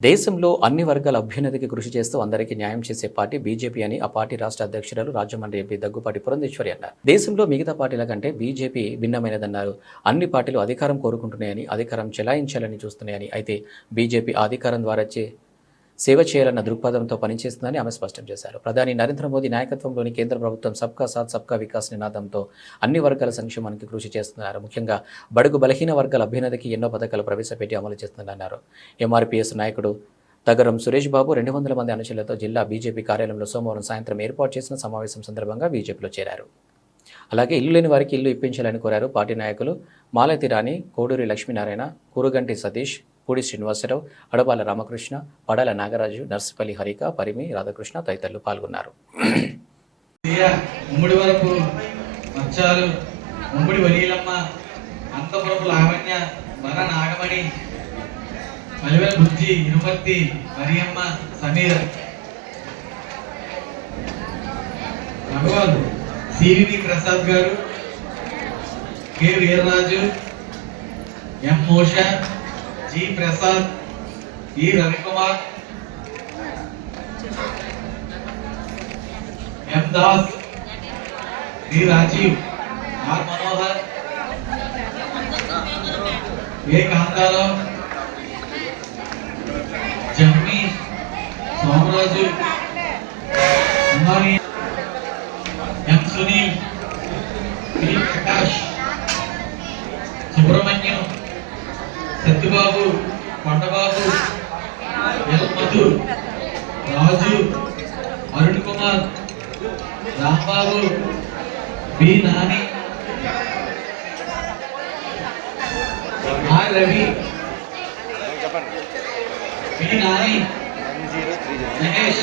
దేశంలో అన్ని వర్గాల అభ్యున్నతికి కృషి చేస్తూ అందరికీ న్యాయం చేసే పార్టీ బీజేపీ అని ఆ పార్టీ రాష్ట్ర అధ్యక్షురాలు రాజమండ్రి ఎంపీ దగ్గుపాటి పురంధేశ్వరి అన్నారు. దేశంలో మిగతా పార్టీల కంటే బీజేపీ భిన్నమైనదన్నారు. అన్ని పార్టీలు అధికారం కోరుకుంటున్నాయని అధికారం చెలాయించాలని చూస్తున్నాయని అయితే బీజేపీ అధికారం ద్వారా చే సేవ చేయాలన్న దృక్పథంతో పనిచేస్తుందని ఆమె స్పష్టం చేశారు. ప్రధాని నరేంద్ర మోదీ నాయకత్వంలోని కేంద్ర ప్రభుత్వం సబ్కా సాత్ సబ్కా వికాస్ నినాదంతో అన్ని వర్గాల సంక్షేమానికి కృషి చేస్తున్నారు. ముఖ్యంగా బడుగు బలహీన వర్గాల అభ్యున్నతికి ఎన్నో పథకాలు ప్రవేశపెట్టి అమలు చేస్తుందన్నారు. ఎంఆర్పీఎస్ నాయకుడు తగరం సురేష్ బాబు రెండు వందల మంది అనుచరులతో జిల్లా బీజేపీ కార్యాలయంలో సోమవారం సాయంత్రం ఏర్పాటు చేసిన సమావేశం సందర్భంగా బీజేపీలో చేరారు. అలాగే ఇల్లు లేని వారికి ఇల్లు ఇప్పించాలని కోరారు పార్టీ నాయకులు మాలతి రాణి కోడూరి లక్ష్మీనారాయణ కూరుగంటి సతీష్ పూడి శ్రీనివాసరావు అడబాల రామకృష్ణ పడాల నాగరాజు నర్సిపల్లి హరిక పరిమి రాధాకృష్ణ తదితరులు పాల్గొన్నారు. సివి ఉమ్మడి వరకు ఉమ్మడి వలీలమ్మ అంతపురపు లావణ్య వర నాగమణి మలివెల మరియమ్మ సమీర. భగవాన్ ప్రసాద్ గారు K Veeraraju M Mosha G Prasad E Ravikumar M Das D Rajiv R Manohar A Kantharao Jammi Somaraju Kumari Satyababu Kondababu L Madhu Raju Arun Kumar Rambabu B Nani R Ravi B Nani Mahesh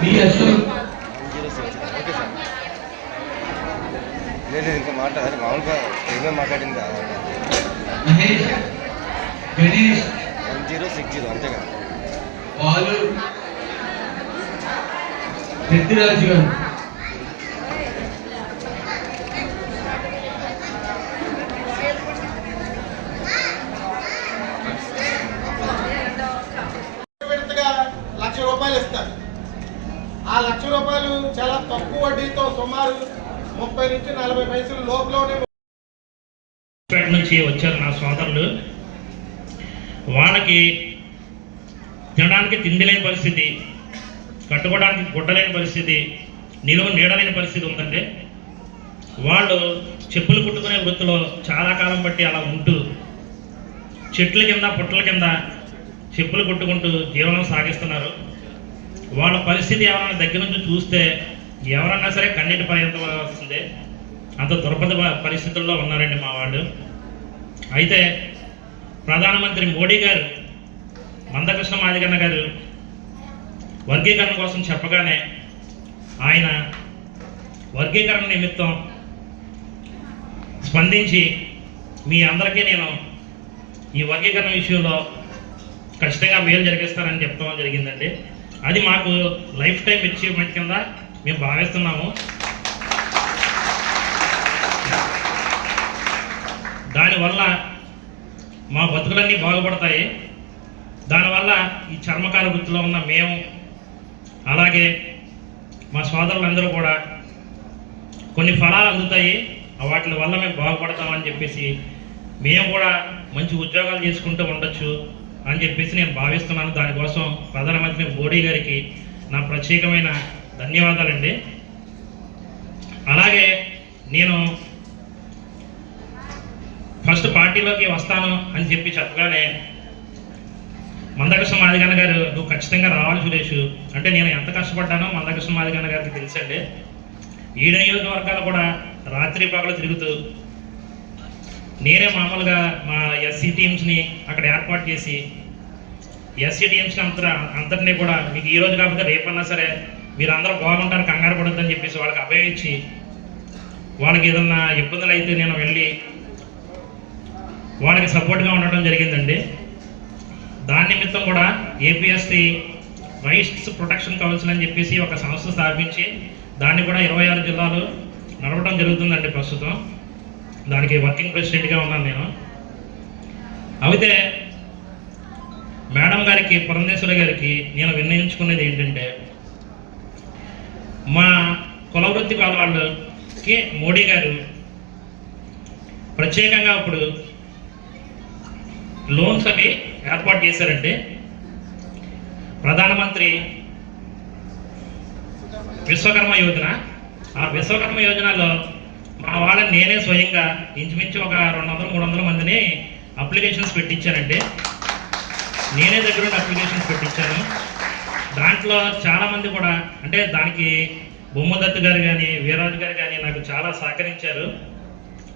B Ashok. లేదు ఇంకా మాట్లాడాలి మామూలుగా ఏమేమి మాట్లాడింది? Mahesh. Ganesh. One zero six zero అంతేగా. బాలు. పెద్దిరాజు గారు. లక్ష రూపాయలు ఇస్తారు. ఆ లక్ష రూపాయలు చాలా తక్కువ వడ్డీతో సుమారు ముప్పై నుంచి నలభై పైసలు లోపులోనే నుంచి వచ్చారు నా సోదరులు. వాళ్ళకి తినడానికి తిండి లేని పరిస్థితి కట్టుకోవడానికి గుడ్డలేని పరిస్థితి నిలువ నీడలేని పరిస్థితి ఉందండి వాళ్ళు చెప్పులు కుట్టుకునే వృత్తిలో చాలా కాలం బట్టి అలా ఉంటూ చెట్ల కింద పుట్టల కింద చెప్పులు కుట్టుకుంటూ జీవనం సాగిస్తున్నారు. వాళ్ళ పరిస్థితి ఎవరైనా దగ్గర నుంచి చూస్తే ఎవరన్నా సరే కన్నీటి పర్యంతం వస్తుంది. అంత దుర్భద పరిస్థితుల్లో ఉన్నారండి మా వాళ్ళు. అయితే ప్రధానమంత్రి మోడీ గారు మందకృష్ణ మాదిగన్న గారు వర్గీకరణ కోసం చెప్పగానే ఆయన వర్గీకరణ నిమిత్తం స్పందించి మీ అందరికీ నేను ఈ వర్గీకరణ విషయంలో ఖచ్చితంగా మేలు జరిగిస్తానని చెప్పడం జరిగిందండి. అది మాకు లైఫ్ టైం అచీవ్మెంట్ కింద మేము భావిస్తున్నాము. దానివల్ల మా బతుకులన్నీ బాగుపడతాయి. దానివల్ల ఈ చర్మకార వృత్తిలో ఉన్న మేము అలాగే మా సోదరులందరూ కూడా కొన్ని ఫలాలు అందుతాయి. వాటి వల్ల మేము బాగుపడతామని చెప్పేసి మేము కూడా మంచి ఉద్యోగాలు చేసుకుంటూ ఉండొచ్చు అని చెప్పేసి నేను భావిస్తున్నాను. దానికోసం ప్రధానమంత్రి మోడీ గారికి నా ప్రత్యేకమైన ధన్యవాదాలండి. అలాగే నేను ఫస్ట్ పార్టీలోకి వస్తాను అని చెప్పి చెప్పగానే మందకృష్ణ మాదిగన్న గారు నువ్వు ఖచ్చితంగా రావాలి సురేష్. అంటే నేను ఎంత కష్టపడ్డానో మందకృష్ణ మాదిగన్న గారికి తెలుసండి. ఈ నియోజకవర్గాలు కూడా రాత్రి పగలు తిరుగుతూ నేనే మామూలుగా మా ఎస్సీ టీమ్స్ని అక్కడ ఏర్పాటు చేసి ఎస్సీ టీమ్స్ అంత అంతటినీ కూడా మీకు ఈ రోజు కాకపోతే రేపన్నా సరే మీరు అందరూ బాగుంటారు కంగారు పడుతుందని చెప్పేసి వాళ్ళకి అభయం ఇచ్చి వాళ్ళకి ఏదన్నా ఇబ్బందులు అయితే నేను వెళ్ళి వాళ్ళకి సపోర్ట్గా ఉండటం జరిగిందండి. దాని నిమిత్తం కూడా ఏపీఎస్సి రైట్స్ ప్రొటెక్షన్ కౌన్సిల్ అని చెప్పేసి ఒక సంస్థ స్థాపించి దాన్ని కూడా ఇరవై ఆరు జిల్లాలు నడవడం జరుగుతుందండి ప్రస్తుతం. దానికి వర్కింగ్ ప్రెసిడెంట్గా ఉన్నాను నేను. అయితే మేడం గారికి పురంధేశ్వరి గారికి నేను విన్నయించుకునేది ఏంటంటే మా కులవృత్తి వాళ్ళకి మోడీ గారు ప్రత్యేకంగా ఇప్పుడు లోన్స్ అవి ఏర్పాటు చేశారంటే ప్రధానమంత్రి విశ్వకర్మ యోజన. ఆ విశ్వకర్మ యోజనలో మా వాళ్ళని నేనే స్వయంగా ఇంచుమించు ఒక రెండు వందల మూడు వందల మందిని అప్లికేషన్స్ పెట్టించానండి. నేనే దగ్గర అప్లికేషన్స్ పెట్టించాను. దాంట్లో చాలామంది కూడా అంటే దానికి బొమ్మదత్ గారు కానీ వీరరాజు గారు కానీ నాకు చాలా సహకరించారు.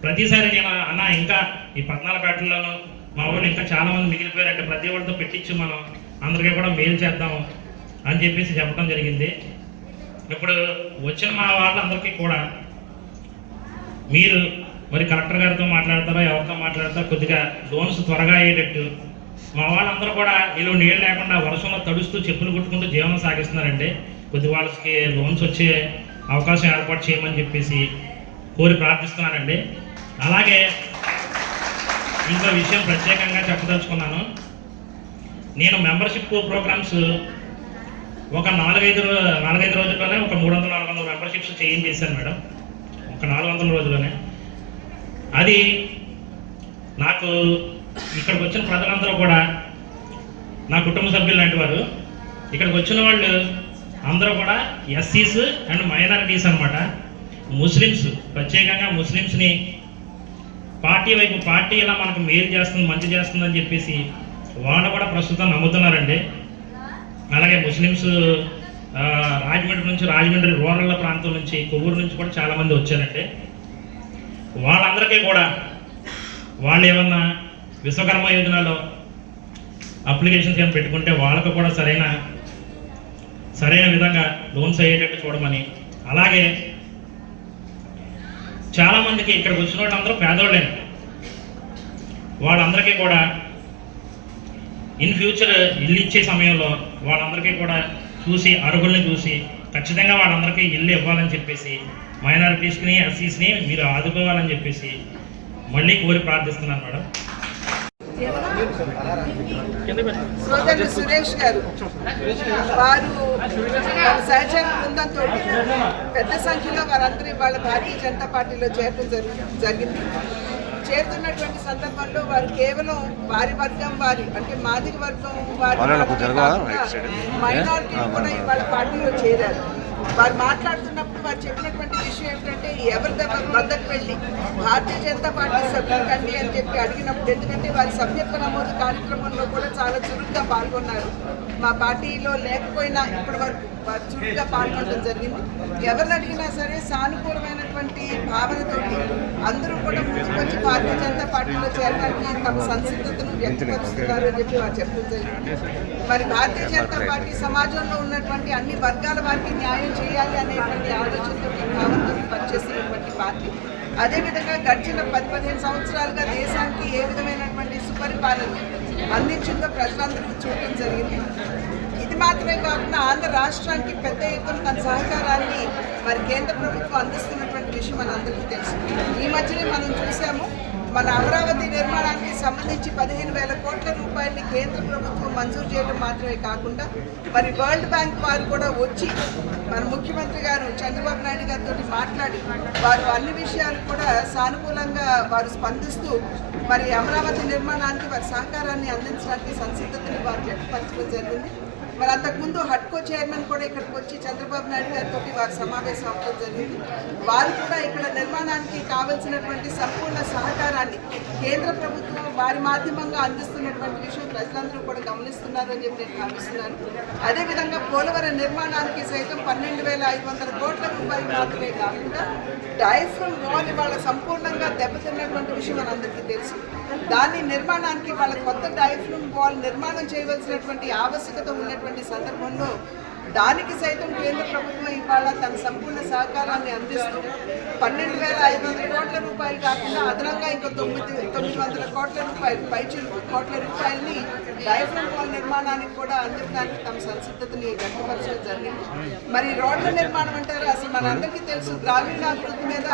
ప్రతిసారి నేను అన్న ఇంకా ఈ పద్నాలుగేటల్లోనూ మా వాళ్ళు ఇంకా చాలా మంది మిగిలిపోయారంటే ప్రతి వాళ్ళతో పెట్టించి మనం అందరికీ కూడా మేలు చేద్దాం అని చెప్పేసి చెప్పడం జరిగింది. ఇప్పుడు వచ్చిన మా వాళ్ళందరికీ కూడా మీరు మరి కలెక్టర్ గారితో మాట్లాడతారో ఎవరితో మాట్లాడతారో? కొద్దిగా లోన్స్ త్వరగా అయ్యేటట్టు మా వాళ్ళందరూ కూడా వీళ్ళు నీళ్ళు లేకుండా వర్షంలో తడుస్తూ చెప్పులు కుట్టుకుంటూ జీవనం సాగిస్తున్నారండి. కొద్ది వాళ్ళకి లోన్స్ వచ్చే అవకాశం ఏర్పాటు చేయమని చెప్పేసి కోరి ప్రార్థిస్తున్నానండి. అలాగే ఇంకో విషయం ప్రత్యేకంగా చెప్పదలుచుకున్నాను. నేను మెంబర్షిప్ ప్రోగ్రామ్స్ ఒక నాలుగైదు నాలుగైదు రోజుల్లోనే ఒక మూడు వందల నాలుగు వందల మెంబర్షిప్స్ చేంజ్ చేశాను మేడం. ఒక నాలుగు వందల రోజుల్లోనే. అది నాకు ఇక్కడికి వచ్చిన ప్రజలందరూ కూడా నా కుటుంబ సభ్యులు లాంటి వారు ఇక్కడికి వచ్చిన వాళ్ళు అందరూ కూడా ఎస్సీస్ అండ్ మైనారిటీస్ అన్నమాట. ముస్లిమ్స్ ప్రత్యేకంగా ముస్లిమ్స్ని పార్టీ వైపు పార్టీ ఇలా మనకు మేలు చేస్తుంది మంచి చేస్తుంది అని చెప్పేసి వాళ్ళు కూడా ప్రస్తుతం నమ్ముతున్నారండి. అలాగే ముస్లిమ్స్ రాజమండ్రి నుంచి రాజమండ్రి రూరల్ ప్రాంతం నుంచి కొవ్వూరు నుంచి కూడా చాలామంది వచ్చారండి. వాళ్ళందరికీ కూడా వాళ్ళు ఏమన్నా విశ్వకర్మ యోజనలో అప్లికేషన్స్ ఏమైనా పెట్టుకుంటే వాళ్ళకు కూడా సరైన సరైన విధంగా లోన్స్ అయ్యేటట్టు చూడమని అలాగే చాలామందికి ఇక్కడికి వచ్చిన వాళ్ళందరూ పేదోళ్ళే. వాళ్ళందరికీ కూడా ఇన్ ఫ్యూచర్ ఇల్లు ఇచ్చే సమయంలో వాళ్ళందరికీ కూడా చూసి అర్హుల్ని చూసి ఖచ్చితంగా వాళ్ళందరికీ ఇల్లు ఇవ్వాలని చెప్పేసి మైనారిటీస్ని ఎస్సీస్ని మీరు ఆదుకోవాలని చెప్పేసి మళ్ళీ కోరి ప్రార్థిస్తున్నాను మేడం. సోదరుడు సురేష్ గారు. వారు సహచర బృందంతో పెద్ద సంఖ్యలో వారందరూ వాళ్ళ భారతీయ జనతా పార్టీలో చేరడం జరుగు- జరిగింది. చేరుతున్నటువంటి సందర్భంలో వారు కేవలం వారి వర్గం వారి అంటే మాదిగ వర్గం వారి. మైనారిటీ కూడా వాళ్ళ పార్టీలో చేరారు. వారు మాట్లాడుతున్నప్పుడు వారు ఏమిటంటే ఎవరి వద్దకు వెళ్ళి భారతీయ జనతా పార్టీ సభ్యులు కండి అని చెప్పి అడిగినప్పుడు ఎందుకంటే వారి సభ్యత్వ నమోదు కార్యక్రమంలో కూడా చాలా చురుగ్గా పాల్గొన్నారు. మా పార్టీలో లేకపోయినా ఇప్పటి వరకు వారు చురుగ్గా పాల్గొనడం జరిగింది. ఎవరిని అడిగినా సరే సానుకూలమైనటువంటి భావనతోటి అందరూ కూడా ముందుకొచ్చి భారతీయ జనతా పార్టీలో చేరడానికి తమ సంసిద్ధతను వ్యక్తపరుస్తున్నారు అని చెప్పి వారు చెప్పడం జరిగింది. మరి భారతీయ జనతా పార్టీ సమాజంలో ఉన్నటువంటి అన్ని వర్గాల వారికి న్యాయం చేయాలి అనేటువంటి ఆలోచనతో భావనతో పనిచేస్తున్నటువంటి పార్టీ. అదేవిధంగా గడిచిన పది పదిహేను సంవత్సరాలుగా దేశానికి ఏ విధమైనటువంటి సుపరిపాలన అందించిందో ప్రజలందరూ చూడటం జరిగింది. ఇది మాత్రమే కాకుండా ఆంధ్ర రాష్ట్రానికి పెద్ద ఎత్తున తన సహకారాన్ని మరి కేంద్ర ప్రభుత్వం అందిస్తున్నటువంటి విషయం మనందరికీ తెలుసు. ఈ మధ్యనే మనం చూసాము మన అమరావతి నిర్మాణానికి సంబంధించి పదిహేను వేల కోట్ల రూపాయలని కేంద్ర ప్రభుత్వం మంజూరు చేయడం మాత్రమే కాకుండా మరి వరల్డ్ బ్యాంక్ వారు కూడా వచ్చి మన ముఖ్యమంత్రి గారు చంద్రబాబు నాయుడు గారితో మాట్లాడి వారు అన్ని విషయాలు కూడా సానుకూలంగా వారు స్పందిస్తూ మరి అమరావతి నిర్మాణానికి వారి సహకారాన్ని అందించడానికి సంసిద్ధతని వారు వ్యక్తపరచడం జరిగింది. మరి అంతకుముందు హట్కో చైర్మన్ కూడా ఇక్కడికి వచ్చి చంద్రబాబు నాయుడు గారితో వారి సమావేశం అవ్వడం జరిగింది. వారు కూడా ఇక్కడ నిర్మాణానికి కావలసినటువంటి సంపూర్ణ సహకారాన్ని కేంద్ర ప్రభుత్వం వారి మాధ్యమంగా అందిస్తున్నటువంటి విషయం ప్రజలందరూ కూడా గమనిస్తున్నారు అని చెప్పి నేను భావిస్తున్నాను. అదేవిధంగా పోలవరం నిర్మాణానికి సైతం పన్నెండు వేల ఐదు వందల కోట్ల రూపాయలు మాత్రమే కాకుండా డైఫ్రమ్ వాల్ ఇవాళ సంపూర్ణంగా దెబ్బతిన్నటువంటి విషయం మనందరికీ తెలుసు. దాని నిర్మాణానికి వాళ్ళ కొత్త డైఫ్రమ్ వాల్ నిర్మాణం చేయవలసినటువంటి ఆవశ్యకత ఉన్నటువంటి సందర్భంలో దానికి సైతం కేంద్ర ప్రభుత్వం ఇవాళ తన సంపూర్ణ సహకారాన్ని అందిస్తూ పన్నెండు వేల ఐదు వందల కోట్ల రూపాయలు కాకుండా అదనంగా ఇంకా తొమ్మిది తొమ్మిది వందల కోట్ల రూపాయలు పైచి కోట్ల రూపాయలని డైఫ్రమ్ వాల్ నిర్మాణానికి కూడా అందించడానికి తమ సంసిద్ధతని వ్యక్తపరచడం జరిగింది. మరి రోడ్ల నిర్మాణం అంటారు అసలు మనందరికీ తెలుసు గ్రామీణాభివృద్ధి మీద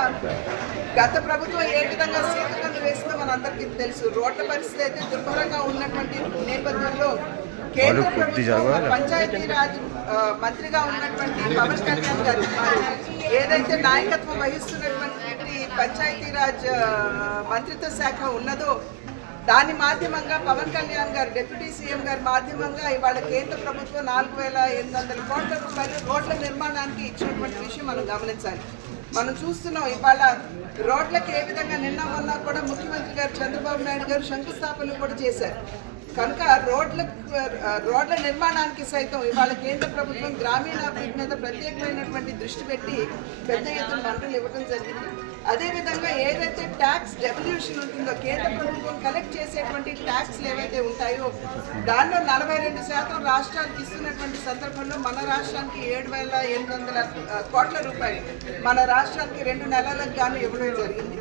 గత ప్రభుత్వం ఏ విధంగా సీతకన్ను వేసిందో మనందరికీ తెలుసు. రోడ్ల పరిస్థితి అయితే దుర్భరంగా ఉన్నటువంటి నేపథ్యంలో కేంద్ర ప్రభుత్వం. పంచాయతీరాజ్ మంత్రిగా ఉన్నటువంటి పవన్ కళ్యాణ్ గారు ఏదైతే నాయకత్వం వహిస్తున్నటువంటి పంచాయతీరాజ్ మంత్రిత్వ శాఖ ఉన్నదో దాని మాధ్యమంగా పవన్ కళ్యాణ్ గారు డిప్యూటీ సీఎం గారి మాధ్యమంగా ఇవాళ కేంద్ర ప్రభుత్వం నాలుగు వేల ఎనిమిది వందల కోట్ల రూపాయలు రోడ్ల నిర్మాణానికి ఇచ్చినటువంటి విషయం మనం గమనించాలి మనం చూస్తున్నాం ఇవాళ రోడ్లకు ఏ విధంగా నిన్న మొన్న కూడా ముఖ్యమంత్రి గారు చంద్రబాబు నాయుడు గారు శంకుస్థాపనలు కూడా చేశారు కనుక రోడ్ల రోడ్ల నిర్మాణానికి సైతం ఇవాళ కేంద్ర ప్రభుత్వం గ్రామీణాభివృద్ధి మీద ప్రత్యేకమైనటువంటి దృష్టి పెట్టి పెద్ద ఎత్తున వనరులు ఇవ్వడం జరిగింది. అదేవిధంగా ఏదైతే ట్యాక్స్ రెవల్యూషన్ ఉంటుందో కేంద్ర ప్రభుత్వం కలెక్ట్ చేసేటువంటి ట్యాక్స్లు ఏవైతే ఉంటాయో దానిలో నలభై రెండు శాతం రాష్ట్రానికి ఇస్తున్నటువంటి సందర్భంలో మన రాష్ట్రానికి ఏడు వేల ఎనిమిది వందల కోట్ల రూపాయలు మన రాష్ట్రానికి రెండు నెలలకు గాను ఇవ్వడం జరిగింది.